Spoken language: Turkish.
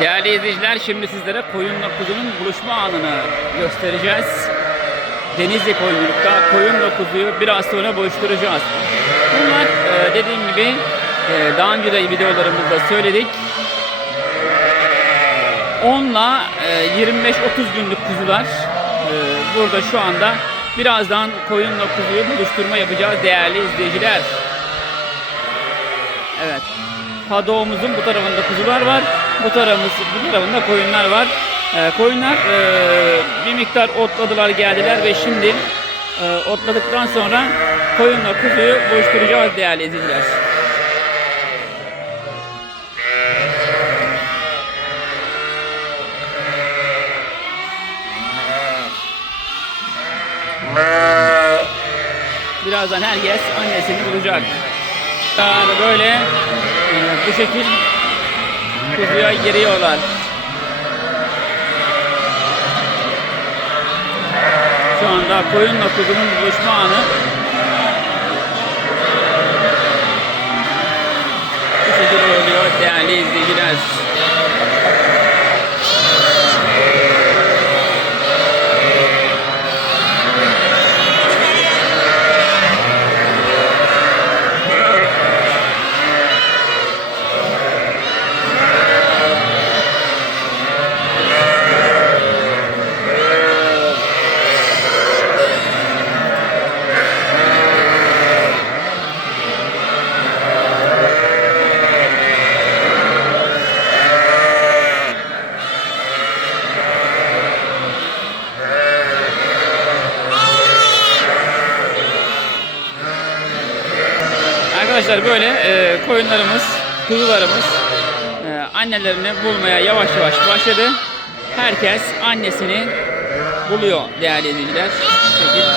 Değerli izleyiciler şimdi sizlere koyunla kuzunun buluşma anını göstereceğiz. Denizli koyunlukta koyunla kuzuyu biraz sonra buluşturacağız. Bunlar e, dediğim gibi e, daha önce de videolarımızda söyledik. 10 ile 25-30 günlük kuzular e, burada şu anda birazdan koyunla kuzuyu buluşturma yapacağız değerli izleyiciler. Evet. Padoğumuzun bu tarafında kuzular var. Bu tarafımız, bu tarafında koyunlar var. Ee, koyunlar e, bir miktar otladılar geldiler ve şimdi e, otladıktan sonra koyunla kuzuyu buluşturacağız değerli izleyiciler. Birazdan herkes annesini bulacak. Yani böyle e, bu şekil kuzuya giriyorlar. Şu anda koyunla kuzunun buluşma anı. Bu şekilde oluyor değerli izleyiciler. Arkadaşlar böyle e, koyunlarımız, kuzularımız e, annelerini bulmaya yavaş yavaş başladı. Herkes annesini buluyor değerli izleyiciler. Şekil.